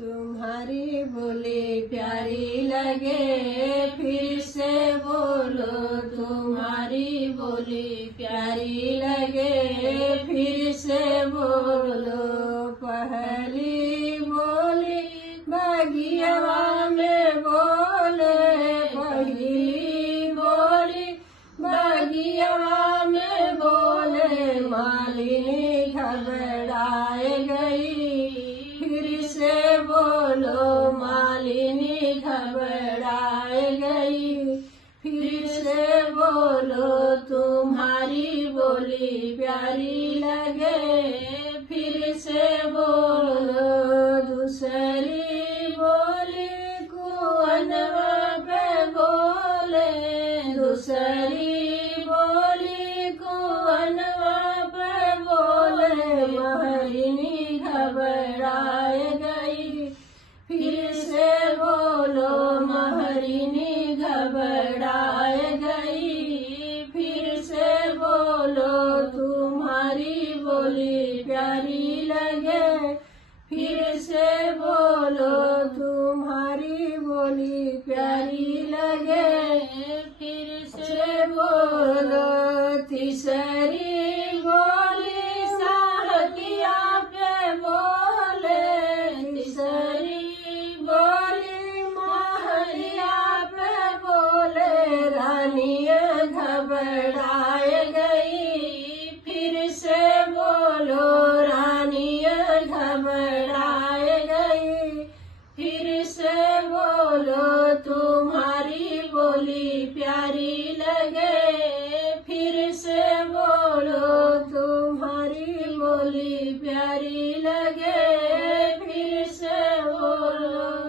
तुम्हारी बोली प्यारी लगे, फिर से बोलो। तुम्हारी बोली प्यारी लगे, फिर से बोलो। पहली बोली बगिया में बोले, पहली बोली बगिया में बोले। मालिनी घबराए गई, फिर से बोलो। मालिनी घबराए गई, फिर से बोलो। तुम्हारी बोली प्यारी लगे, फिर से बोलो। दूसरी बोली कुअनवा पे बोले, दूसरी बोली कुअनवा पे बोले। महरिनी घबराए गई, फिर से बोलो। महरिनी घबराए गई, फिर से बोलो। तुम्हारी बोली प्यारी लगे, फिर से बोलो। तुम्हारी बोली प्यारी लगे, फिर से बोलो। तीसरी बोली साहकिया पे बोले, तीसरी बोली महरिया पे बोले। रानिया घबराए गई, फिर से बोलो। रानिया घबराए गई, फिर से बोलो। तुम्हारी बोली प्यारी लगे, फिर से बोलो। तुम्हारी बोली प्यारी लगे, फिर से बोलो।